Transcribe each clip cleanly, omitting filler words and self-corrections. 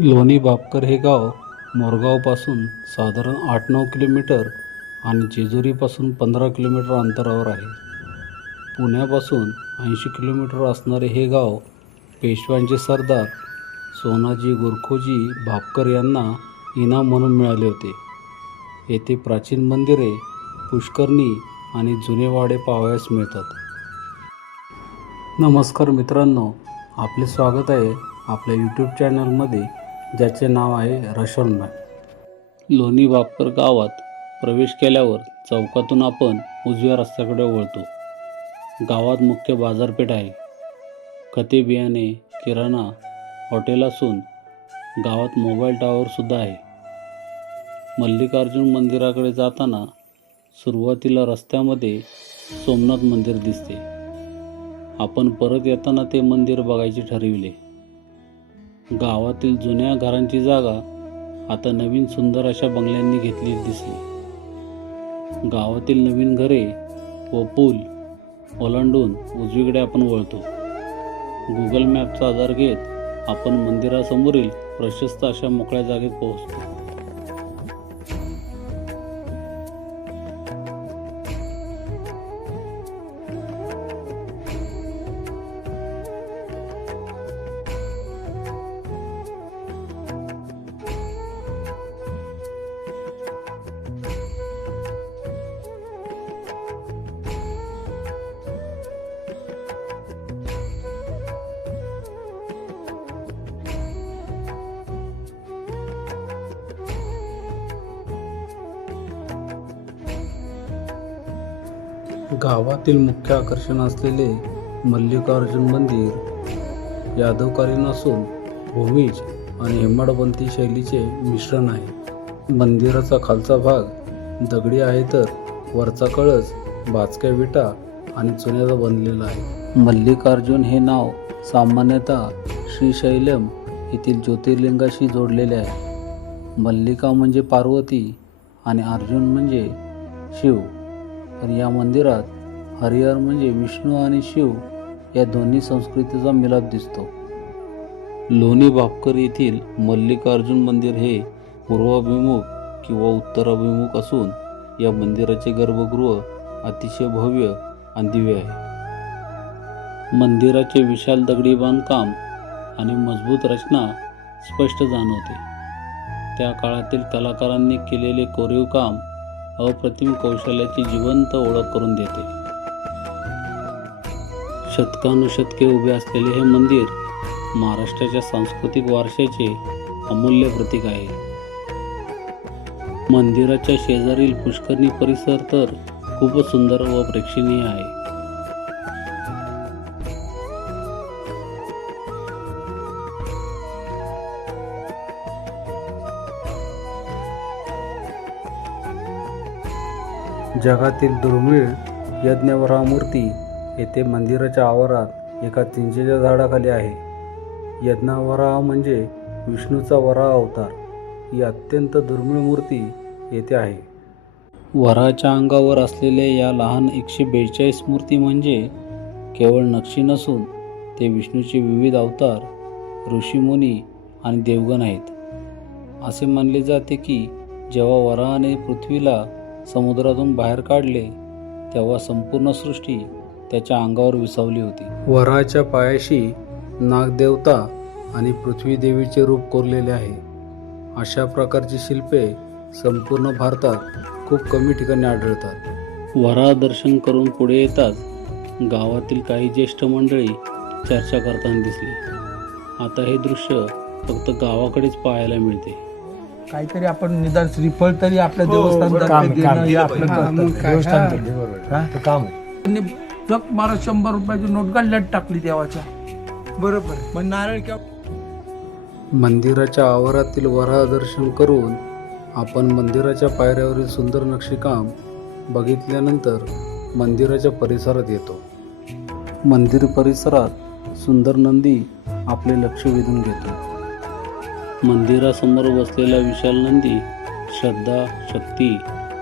लोणी बापकर हे गाव मोरगावपासून साधारण 8-9 किलोमीटर आणि जेजुरीपासून 15 किलोमीटर अंतरावर आहे. पुण्यापासून 80 किलोमीटर असणारे हे गाव पेशव्यांचे सरदार सोनाजी गुरखोजी भापकर यांना इनाम म्हणून मिळाले होते. येथे प्राचीन मंदिरे, पुष्करणी आणि जुने वाडे पाहावयास मिळतात. नमस्कार मित्रांनो, आपले स्वागत आहे आपल्या यूट्यूब चॅनलमध्ये, ज्याचे नाव आहे रशोनमॅन. लोणी बापकर गावात प्रवेश केल्यावर चौकातून आपण उजव्या रस्त्याकडे वळतो. गावात मुख्य बाजारपेठ आहे. खते, बियाणे, किराणा, हॉटेल असून गावात मोबाईल टॉवरसुद्धा आहे. मल्लिकार्जुन मंदिराकडे जाताना सुरुवातीला रस्त्यामध्ये सोमनाथ मंदिर दिसते. आपण परत येताना ते मंदिर बघायचे ठरविले. गावातील जुन्या घरांची जागा आता नवीन सुंदर अशा बंगल्यांनी घेतली दिसली. गावातील नवीन घरे व पूल ओलांडून उजवीकडे आपण वळतो. गुगल मॅपचा आधार घेत आपण मंदिरासमोरील प्रशस्त अशा मोकळ्या जागेत पोहोचतो. गावातील मुख्य आकर्षण असलेले मल्लिकार्जुन मंदिर यादवकालीन असून भूमिज आणि हेमाडपंथी शैलीचे मिश्रण आहे. मंदिराचा खालचा भाग दगडी आहे तर वरचा कळस बाचक्या विटा आणि चुन्याचा बनलेला आहे. मल्लिकार्जुन हे नाव सामान्यतः श्रीशैलम येथील ज्योतिर्लिंगाशी जोडलेले आहे. मल्लिका म्हणजे पार्वती आणि अर्जुन म्हणजे शिव. पण या मंदिरात हरिहर म्हणजे विष्णू आणि शिव या दोन्ही संस्कृतीचा मिलाप दिसतो. लोणी बापकर येथील मल्लिकार्जुन मंदिर हे पूर्वाभिमुख किंवा उत्तराभिमुख असून या मंदिराचे गर्भगृह अतिशय भव्य आणि दिव्य आहे. मंदिराचे विशाल दगडी बांधकाम आणि मजबूत रचना स्पष्ट जाणवते. त्या काळातील कलाकारांनी केलेले कोरीव काम अप्रतिम कौशल्याची जिवंत ओळख करून देते. शतकानुशतके उभे असलेले हे मंदिर महाराष्ट्राच्या सांस्कृतिक वारशाचे अमूल्य प्रतीक आहे. मंदिराच्या शेजारील पुष्करणी परिसर तर खूपच सुंदर व प्रेक्षणीय आहे. जगातील दुर्मिळ यज्ञवराहमूर्ती येथे मंदिराच्या आवारात एका चिंचेच्या झाडाखाली आहे. यज्ञवराह म्हणजे विष्णूचा वराह अवतार. ही अत्यंत दुर्मिळ मूर्ती येथे आहे. वराहाच्या अंगावर असलेल्या या लहान 142 मूर्ती म्हणजे केवळ नक्षी नसून ते विष्णूचे विविध अवतार, ऋषीमुनी आणि देवगण आहेत. असे मानले जाते की जेव्हा वराहाने पृथ्वीला समुद्रातून बाहेर काढले तेव्हा संपूर्ण सृष्टी त्याच्या अंगावर विसावली होती. वराहाच्या पायाशी नागदेवता आणि पृथ्वी देवीचे रूप कोरलेले आहे. अशा प्रकारची शिल्पे संपूर्ण भारतात खूप कमी ठिकाणी आढळतात. वराह दर्शन करून पुढे येताच गावातील काही ज्येष्ठ मंडळी चर्चा करताना दिसली. आता हे दृश्य फक्त गावाकडेच पाहायला मिळते. काहीतरी आपण निदान श्रीफळ तरी आपल्या देवस्थान काम जग मला 100 रुपयाची नोट गल्ल्यात टाकली देवाच्या. बरोबर. मग नारळ किंवा मंदिराच्या आवारातील वराह दर्शन करून आपण मंदिराच्या पायऱ्यावरील सुंदर नक्षीकाम बघितल्यानंतर मंदिराच्या परिसरात येतो. मंदिर परिसरात सुंदर नंदी आपले लक्ष वेधून घेतो. मंदिरासमोर बसलेला विशाल नंदी श्रद्धा, शक्ती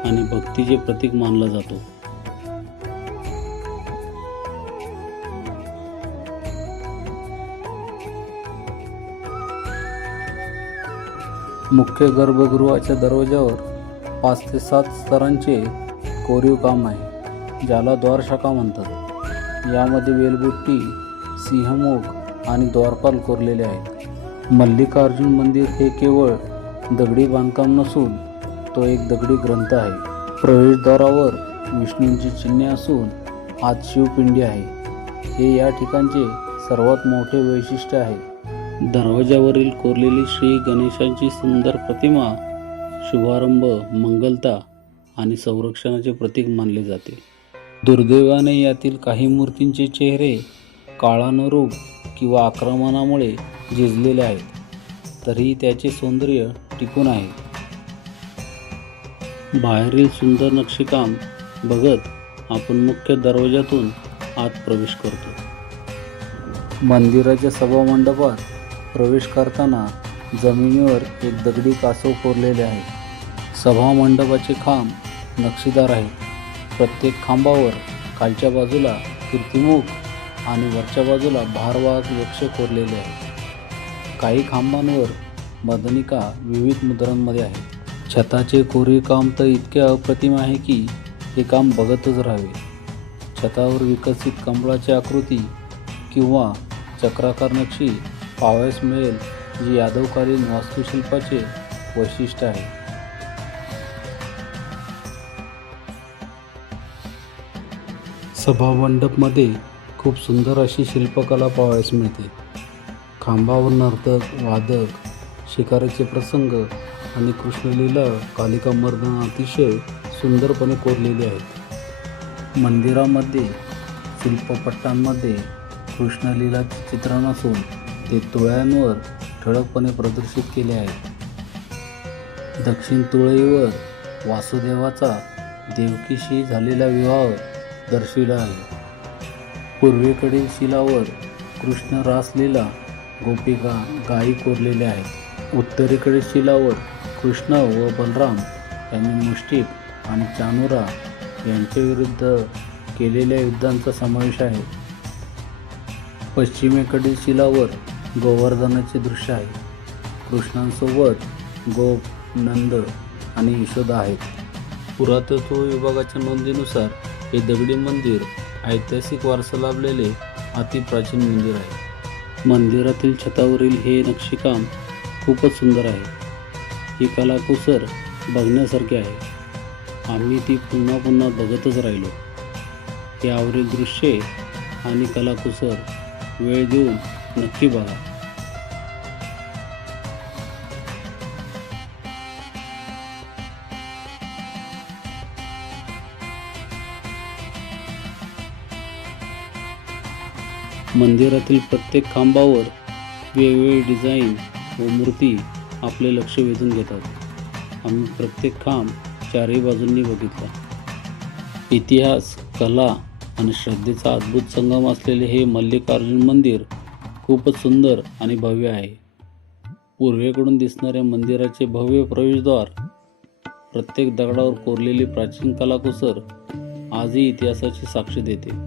आणि भक्तीचे प्रतीक मानला जातो. मुख्य गर्भगृहाच्या दरवाजावर 5 ते 7 स्तरांचे कोरीव काम आहे, ज्याला द्वारशाखा म्हणतात. यामध्ये वेलबुट्टी, सिंहमुख आणि द्वारपाल कोरलेले आहेत. मल्लिकार्जुन मंदिर हे केवळ दगडी बांधकाम नसून तो एक दगडी ग्रंथ आहे. प्रवेशद्वारावर विष्णूंची चिन्हे असून आत शिवपिंडी आहे. हे या ठिकाणचे सर्वात मोठे वैशिष्ट्य आहे. दरवाजावरील कोरलेली श्री गणेशांची सुंदर प्रतिमा शुभारंभ, मंगलता आणि संरक्षणाचे प्रतीक मानले जाते. दुर्दैवाने यातील काही मूर्तींचे चेहरे काळानुरूप किंवा आक्रमणामुळे झिजलेले आहेत, तरीही त्याचे सौंदर्य टिकून आहे. बाहेरील सुंदर नक्षीकाम बघत आपण मुख्य दरवाजातून आत प्रवेश करतो. मंदिराच्या सभामंडपात प्रवेश करताना जमिनीवर एक दगडी कासव कोरलेले आहे. सभामंडपाचे खांब नक्षीदार आहेत. प्रत्येक खांबावर खालच्या बाजूला कीर्तिमुख आणि वरच्या बाजूला भारवाहक यक्ष कोरलेले आहेत. काही खांबांवर मदनिका विविध मुद्रांमध्ये आहेत. छताचे कोरीव काम तर इतके अप्रतिम आहे की हे काम बघतच राहावे. छतावर विकसित कमळाची आकृती किंवा चक्राकार नक्षी पाहावयास मिळेल, जी यादवकालीन वास्तुशिल्पाचे वैशिष्ट्य आहे. सभामंडपमध्ये खूप सुंदर अशी शिल्पकला पाहावयास मिळते. खांबावर नर्तक, वादक, शिकारीचे प्रसंग आणि कृष्णलीला, कालिका मर्दन अतिशय सुंदरपणे कोरलेले आहेत. मंदिरामध्ये शिल्पपट्टांमध्ये कृष्णलीलाचे चित्रण असून ते तुळयांवर ठळकपणे प्रदर्शित केले आहे. दक्षिण तुळईवर वासुदेवाचा देवकीशी झालेला विवाह दर्शविला आहे. पूर्वेकडील शिलावर कृष्ण रासलीला, गोपिका, गायी कोरलेल्या आहेत. उत्तरेकडील शिलावर कृष्ण व बलराम यांनी मुष्टिक आणि चानुरा यांच्या विरुद्ध केलेल्या युद्धांचा समावेश आहे. पश्चिमेकडील शिलावर गोवर्धनाचे दृश्य आहे. कृष्णांसोबत गोप, नंद आणि यशोदा आहेत. पुरातत्व विभागाच्या नोंदीनुसार हे दगडी मंदिर ऐतिहासिक वारसा लाभलेले अतिप्राचीन मंदिर आहे. मंदिरातील छतावरील हे नक्षीकाम खूपच सुंदर आहे. ही कलाकुसर बघण्यासारखी आहे. आम्ही ती पुन्हा पुन्हा बघतच राहिलो. यावरील दृश्ये आणि कलाकुसर वेळ देऊन नक्की बघा. मंदिरातील प्रत्येक खांबावर वेगवेगळी डिझाईन व मूर्ती आपले लक्ष वेधून घेतात. आम्ही प्रत्येक खांब चारही बाजूंनी बघितला. इतिहास, कला आणि श्रद्धेचा अद्भुत संगम असलेले हे मल्लिकार्जुन मंदिर खूपच सुंदर आणि भव्य आहे. पूर्वेकडून दिसणाऱ्या मंदिराचे भव्य प्रवेशद्वार, प्रत्येक दगडावर कोरलेली प्राचीन कलाकुसर आजही इतिहासाची साक्ष देते.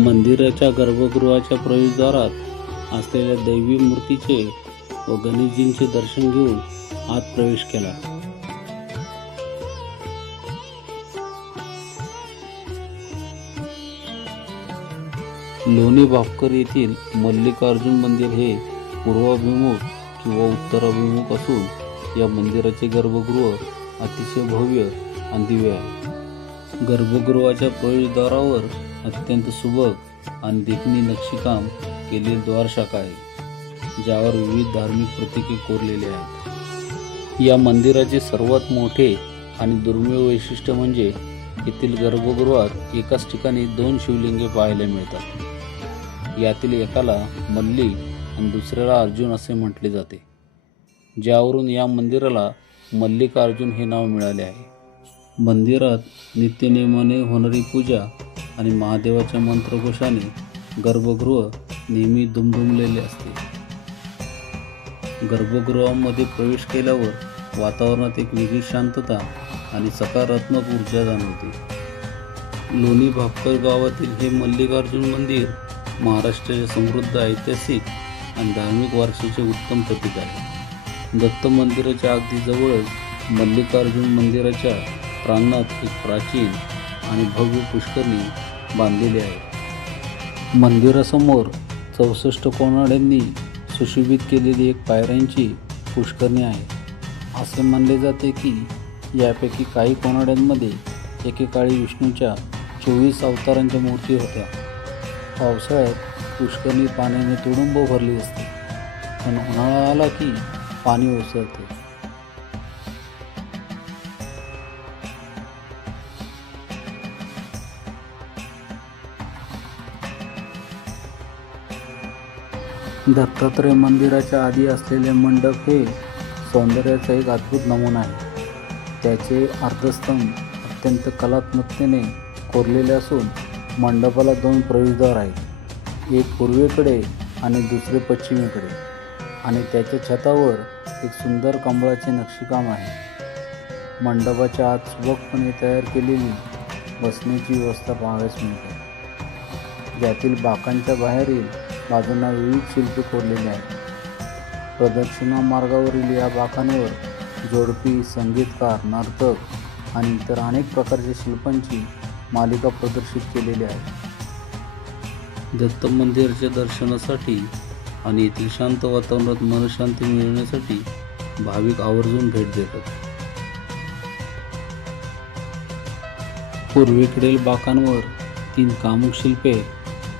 मंदिराच्या गर्भगृहाच्या प्रवेशद्वारात असलेल्या दैवी मूर्तीचे व गणेशजींचे दर्शन घेऊन आत प्रवेश केला. लोणी भापकर येथील मल्लिकार्जुन मंदिर हे पूर्वाभिमुख किंवा उत्तराभिमुख असून या मंदिराचे गर्भगृह अतिशय भव्य आणि दिव्य आहे. गर्भगृहाच्या प्रवेशद्वारावर अत्यंत सुबक आणि देखणी नक्षीकाम केलेली द्वारशाखा आहे, ज्यावर विविध धार्मिक प्रतीके कोरलेली आहेत. या मंदिराचे सर्वात मोठे आणि दुर्मिळ वैशिष्ट्य म्हणजे येथील गर्भगृहात एकाच ठिकाणी 2 शिवलिंगे पाहायला मिळतात. यातील एकाला मल्ली आणि दुसऱ्याला अर्जुन असे म्हटले जाते, ज्यावरून या मंदिराला मल्लिकार्जुन हे नाव मिळाले आहे. मंदिरात नित्यनेमाने होणारी पूजा आणि महादेवाच्या मंत्रघोषाने गर्भगृह नेहमी दुमदुमलेले असते. गर्भगृहामध्ये प्रवेश केल्यावर वातावरणात एक वेगळी शांतता आणि सकारात्मक ऊर्जा जाणवते. लोणी भापकर गावातील हे मल्लिकार्जुन मंदिर महाराष्ट्राचे समृद्ध ऐतिहासिक आणि धार्मिक वारशाचे उत्तम प्रतीक आहे. दत्त मंदिराच्या अगदी जवळच मल्लिकार्जुन मंदिराच्या प्रांगणात एक प्राचीन आणि भव्य पुष्करणी बांधलेली आहे. मंदिरासमोर 64 कोनाड्यांनी सुशोभित केलेली एक पायऱ्यांची पुष्करणी आहे. असे मानले जाते की यापैकी काही कोनाड्यांमध्ये एकेकाळी विष्णूच्या 24 अवतारांच्या मूर्ती होत्या. पावसाळ्यात पुष्करणी पाण्याने तुडुंब भरली असते, पण उन्हाळा आला की पाणी ओसरते. दत्तात्रय मंदिराच्या आधी असलेले मंडप हे सौंदर्याचा एक अद्भुत नमुना आहे. त्याचे अर्धस्तंभ अत्यंत कलात्मकतेने कोरलेले असून मंडपाला 2 प्रवेशद्वार आहेत, एक पूर्वेकडे आणि दुसरे पश्चिमेकडे, आणि त्याच्या छतावर एक सुंदर कमळाचे नक्षीकाम आहे. मंडपाच्या आत सुबकपणे तयार केलेली बसण्याची व्यवस्था पाहावयास मिळते, ज्यातील बाकांच्या बाहेरील बाजूंना विविध शिल्पे कोरलेली आहेत. प्रदक्षिणा मार्गावरील या बाकांवर जोडपी, संगीतकार, नर्तक आणि इतर अनेक प्रकारच्या शिल्पांची मालिका प्रदर्शित केलेली आहे. दत्त मंदिराच्या दर्शनासाठी आणि येथील शांत वातावरणात मनशांती मिळवण्यासाठी भाविक आवर्जून भेट देतात. पूर्वेकडील बाकांवर 3 कामुक शिल्पे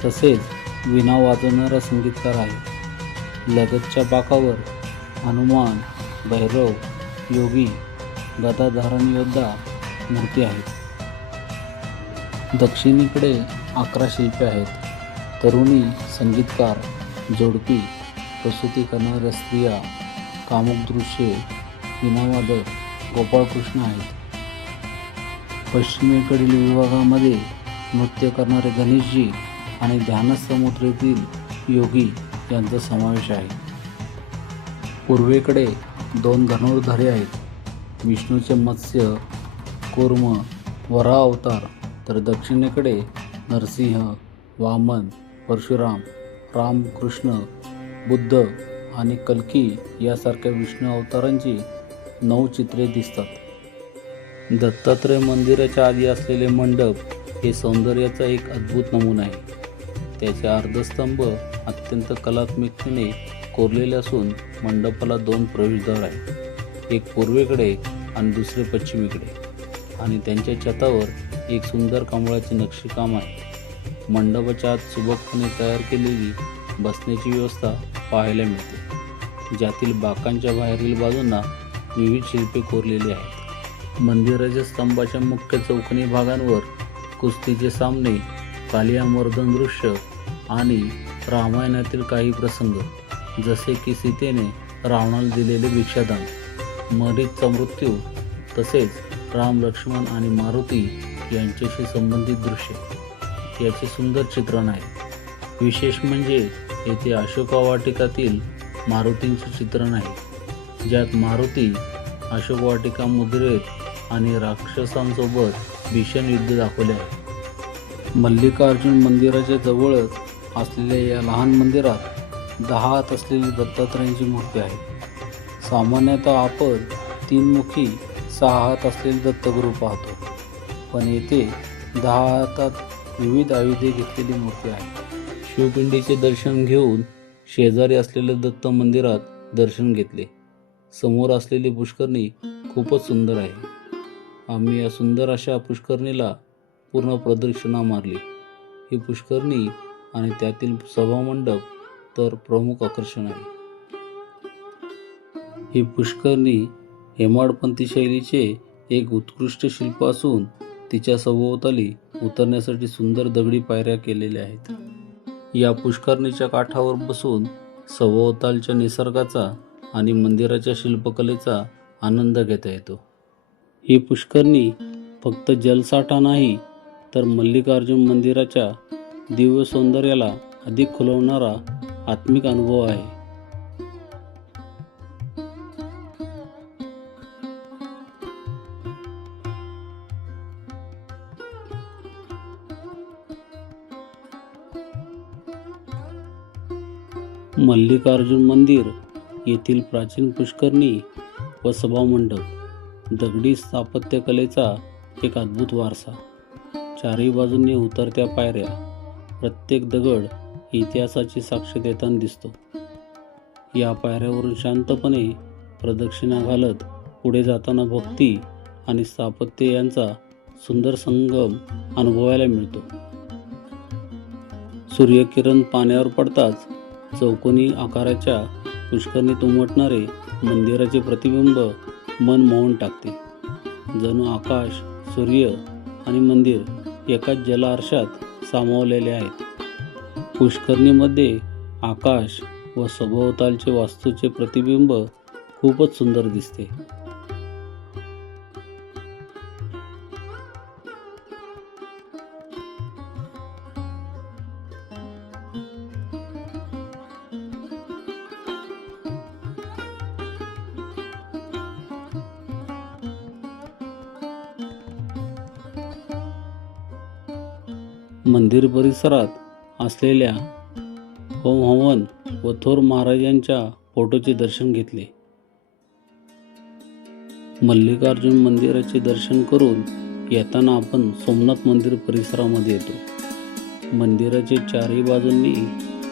तसेच वीणा वाजवणारा संगीतकार आहे. लगतच्या बाकावर हनुमान, भैरव, योगी, गदाधारण योद्धा मूर्ती आहेत. दक्षिणेकडे 11 शिल्पे आहेत. तरुणी, संगीतकार, जोडपी, प्रसूती करणाऱ्या स्त्रिया, कामुक दृश्ये, वीणावादक, गोपाळकृष्ण आहेत. पश्चिमेकडील विभागामध्ये नृत्य करणारे गणेशजी आणि ध्यानस्थ मुद्रेतील योगी यांचा समावेश आहे. पूर्वेकडे 2 धनुर्धरे आहेत. विष्णूचे मत्स्य, कूर्म, वराह अवतार, तर दक्षिणेकडे नरसिंह, वामन, परशुराम, राम, कृष्ण, बुद्ध आणि कल्की यासारख्या विष्णू अवतारांची 9 चित्रे दिसतात. दत्तात्रय मंदिराच्या आधी असलेले मंडप हे सौंदर्याचा एक अद्भुत नमुना आहे. त्याचे अर्धस्तंभ अत्यंत कलात्मकतेने कोरलेले असून मंडपाला 2 प्रवेशद्वार आहेत, एक पूर्वेकडे आणि दुसरे पश्चिमेकडे, आणि त्यांच्या छतावर एक सुंदर कमळाचे नक्षीकाम आहे. मंडपाच्या आत सुबकपणे तयार केलेली बसण्याची व्यवस्था पाहायला मिळते, ज्यातील बाकांच्या बाहेरील बाजूंना विविध शिल्पे कोरलेली आहेत. मंदिराच्या स्तंभाच्या मुख्य चौकोनी भागांवर कुस्तीचे सामने, कालियामर्दन दृश्य आणि रामायणातील काही प्रसंग, जसे की सीतेने रावणाला दिलेले भिक्षादान, मरीचचा मृत्यू, तसेच राम, लक्ष्मण आणि मारुती यांच्याशी संबंधित दृश्य याचे सुंदर चित्रण आहे. विशेष म्हणजे येथे अशोका वाटिकातील मारुतींचे चित्रण आहे, ज्यात मारुती अशोक वाटिका मुद्रेत आणि राक्षसांसोबत भीषण युद्ध दाखवले आहे. मल्लिकार्जुन मंदिराच्या जवळच असलेल्या या लहान मंदिरात 10 हात असलेली दत्तात्रयांची मूर्ती आहे. सामान्यतः आपण 3 मुखी 6 हात असलेले दत्तगुरू पाहतो, पण येथे 10 हातात विविध आयुधे घेतलेली मूर्ती आहे. शिवपिंडीचे दर्शन घेऊन शेजारी असलेल्या दत्त मंदिरात दर्शन घेतले. समोर असलेली पुष्करणी खूपच सुंदर आहे. आम्ही या सुंदर अशा पुष्करणीला पूर्ण प्रदक्षिणा मारली. ही पुष्करणी आणि त्यातील सभामंडप तर प्रमुख आकर्षण आहे. ही पुष्करणी हेमाडपंथी शैलीचे एक उत्कृष्ट शिल्प असून तिच्या सभोवताली उतरण्यासाठी सुंदर दगडी पायऱ्या केलेल्या आहेत. या पुष्करणीच्या काठावर बसून सभोवतालच्या निसर्गाचा आणि मंदिराच्या शिल्पकलेचा आनंद घेता येतो. ही पुष्करणी फक्त जलसाठा नाही, तर मल्लिकार्जुन मंदिराच्या दिव्य सौंदर्याला अधिक खुलवणारा आत्मिक अनुभव आहे. मल्लिकार्जुन मंदिर येथील प्राचीन पुष्करणी व सभामंडप दगडी स्थापत्यकलेचा एक अद्भुत वारसा. चारही बाजूंनी उतरत्या पायऱ्या, प्रत्येक दगड इतिहासाची साक्ष देताना दिसतो. या पायऱ्यावरून शांतपणे प्रदक्षिणा घालत पुढे जाताना भक्ती आणि स्थापत्य यांचा सुंदर संगम अनुभवायला मिळतो. सूर्यकिरण पाण्यावर पडताच चौकोनी आकाराच्या पुष्करणीत उमटणारे मंदिराचे प्रतिबिंब मन मोहून टाकते. जणू आकाश, सूर्य आणि मंदिर एकाच जलार्षात सामावलेले आहेत. पुष्करणीमध्ये आकाश व सभोवतालचे वास्तूचे प्रतिबिंब खूपच सुंदर दिसते. मंदिर परिसरात असलेल्या होम हवन व थोर महाराजांच्या फोटोचे दर्शन घेतले. मल्लिकार्जुन मंदिराचे दर्शन करून येताना आपण सोमनाथ मंदिर परिसरामध्ये येतो. मंदिराचे चारही बाजूंनी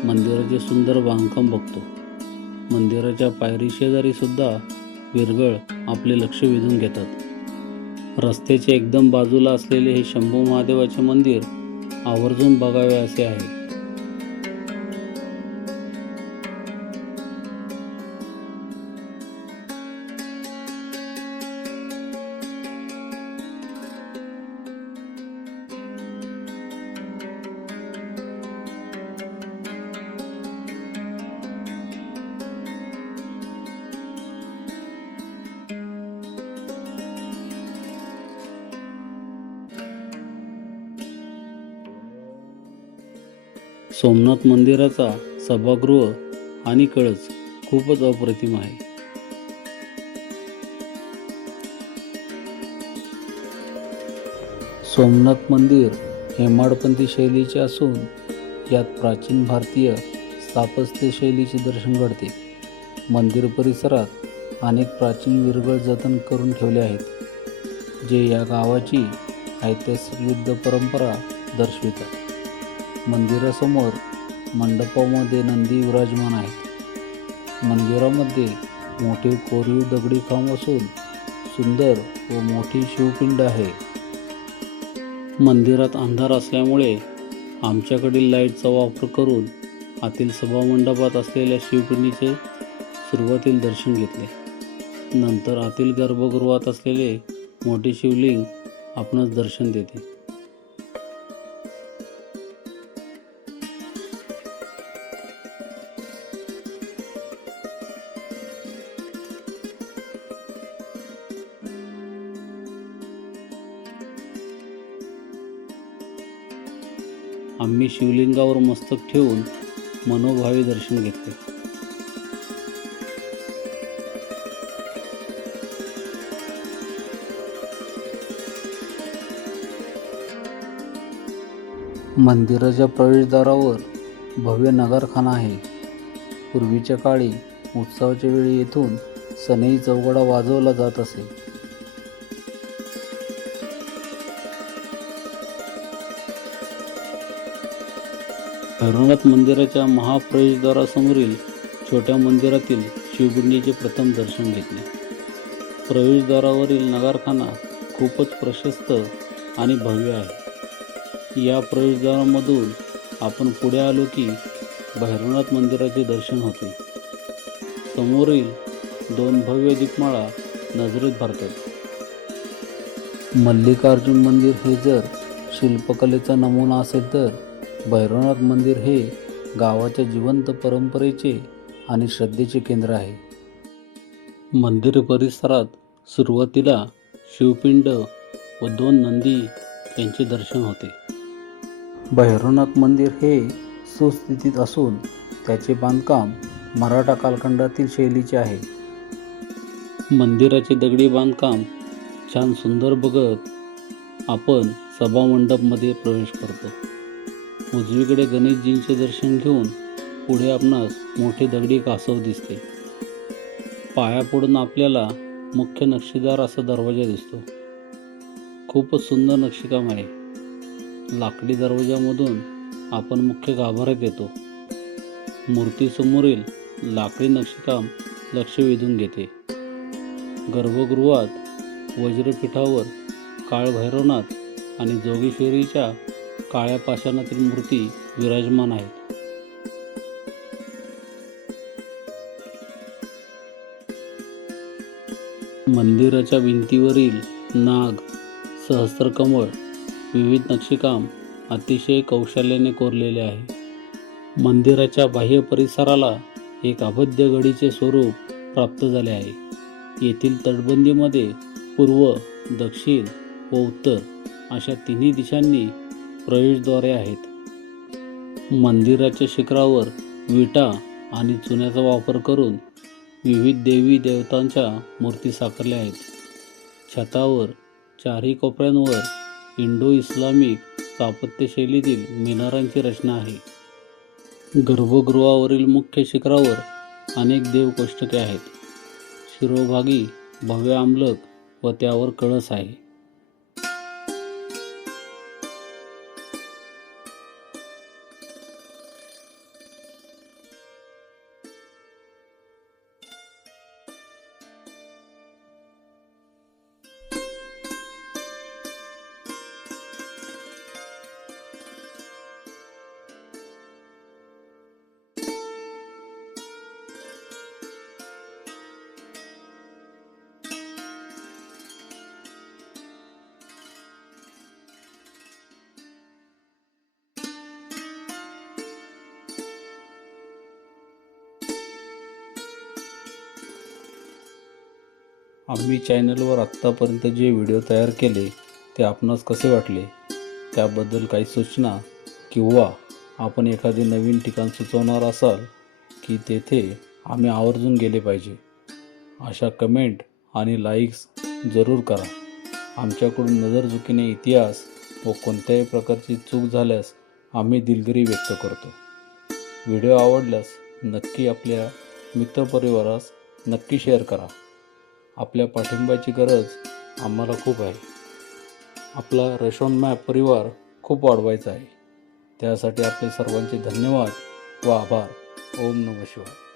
मंदिराचे सुंदर बांधकाम बघतो. मंदिराच्या पायरी शेजारी सुद्धा विरगळ आपले लक्ष वेधून घेतात. रस्त्याच्या एकदम बाजूला असलेले हे शंभू महादेवाचे मंदिर आवर्जून बघावे असे आहे. सोमनाथ मंदिराचा सभागृह आणि कळस खूपच अप्रतिम आहे. सोमनाथ मंदिर हेमाडपंथी शैलीचे असून यात प्राचीन भारतीय स्थापत्य शैलीचे दर्शन घडते. मंदिर परिसरात अनेक प्राचीन विरगळ जतन करून ठेवले आहेत, जे या गावाची ऐतिहासिक युद्ध परंपरा दर्शवितात. मंदिरासमोर मंडपामध्ये नंदी विराजमान आहेत. मंदिरामध्ये मोठे कोरीव दगडी खांब असून सुंदर व मोठी शिवपिंड आहे. मंदिरात अंधार असल्यामुळे आमच्याकडील लाईटचा वापर करून आतील सभामंडपात असलेल्या शिवपिंडीचे सुरुवातीला दर्शन घेतले. नंतर आतील गर्भगृहात असलेले मोठे शिवलिंग आपणास दर्शन देते. आम्ही शिवलिंगावर मस्तक ठेवून मनोभावे दर्शन घेतले. मंदिराच्या प्रवेशद्वारावर भव्य नगारखाना आहे. पूर्वीच्या काळी उत्सवाच्या वेळी येथून सनई चौघडा वाजवला जात असे. भैरवनाथ मंदिराच्या महाप्रवेशद्वारासमोरील छोट्या मंदिरातील शिवपिंडीचे प्रथम दर्शन घेतले. प्रवेशद्वारावरील नगारखाना खूपच प्रशस्त आणि भव्य आहे. या प्रवेशद्वारामधून आपण पुढे आलो की भैरवनाथ मंदिराचे दर्शन होते. समोरील दोन भव्य दीपमाळा नजरेत भरतात. मल्लिकार्जुन मंदिर हे जर शिल्पकलेचा नमुना असेल तर भैरवनाथ मंदिर हे गावाच्या जिवंत परंपरेचे आणि श्रद्धेचे केंद्र आहे. मंदिर परिसरात सुरुवातीला शिवपिंड व दोन नंदी यांचे दर्शन होते. भैरवनाथ मंदिर हे सुस्थितीत असून त्याचे बांधकाम मराठा कालखंडातील शैलीचे आहे. मंदिराचे दगडी बांधकाम छान सुंदर बघत आपण सभामंडपमध्ये प्रवेश करतो. उजवीकडे गणेशजींचे दर्शन घेऊन पुढे आपणास मोठे दगडी कासव दिसते. पाया पडून आपल्याला मुख्य नक्षीदार असा दरवाजा दिसतो. खूपच सुंदर नक्षीकाम आहे. लाकडी दरवाजामधून आपण मुख्य गाभाऱ्यात येतो. मूर्तीसमोरील लाकडी नक्षीकाम लक्ष वेधून घेते. गर्भगृहात वज्रपीठावर काळभैरवनाथ आणि जोगेश्वरीच्या काळ्या पाषाणातील मूर्ती विराजमान आहेत. मंदिराच्या भिंतीवरील नाग, सहस्त्रकमळ, विविध नक्षीकाम अतिशय कौशल्याने कोरलेले आहे. मंदिराच्या बाह्य परिसराला एक अभेद्य गडीचे स्वरूप प्राप्त झाले आहे. येथील तटबंदीमध्ये पूर्व, दक्षिण व उत्तर अशा तिन्ही दिशांनी प्रवेशद्वारे आहेत. मंदिराच्या शिखरावर विटा आणि चुन्याचा वापर करून विविध देवी देवतांच्या मूर्ती साकारल्या आहेत. छतावर चारही कोपऱ्यांवर इंडो इस्लामिक स्थापत्यशैलीतील मिनारांची रचना आहे. गर्भगृहावरील मुख्य शिखरावर अनेक देवकोष्टके आहेत. शिरोभागी भव्य आम्लक व त्यावर कळस आहे. आम्ही चॅनलवर आत्तापर्यंत जे व्हिडिओ तयार केले ते आपणास कसे वाटले, त्याबद्दल काही सूचना किंवा आपण एखादे नवीन ठिकाण सुचवणार असाल की तेथे आम्ही आवर्जून गेले पाहिजे, अशा कमेंट आणि लाईक्स जरूर करा. आमच्याकडून नजरचुकीने इतिहास व कोणत्याही प्रकारची चूक झाल्यास आम्ही दिलगिरी व्यक्त करतो. व्हिडिओ आवडल्यास नक्की आपल्या मित्रपरिवारास नक्की शेअर करा. आपल्या पाठिंब्याची गरज आम्हाला खूप आहे. आपला रेशॉन मॅप परिवार खूप वाढवायचा आहे. त्यासाठी आपले सर्वांचे धन्यवाद व आभार. ओम नमः शिवाय.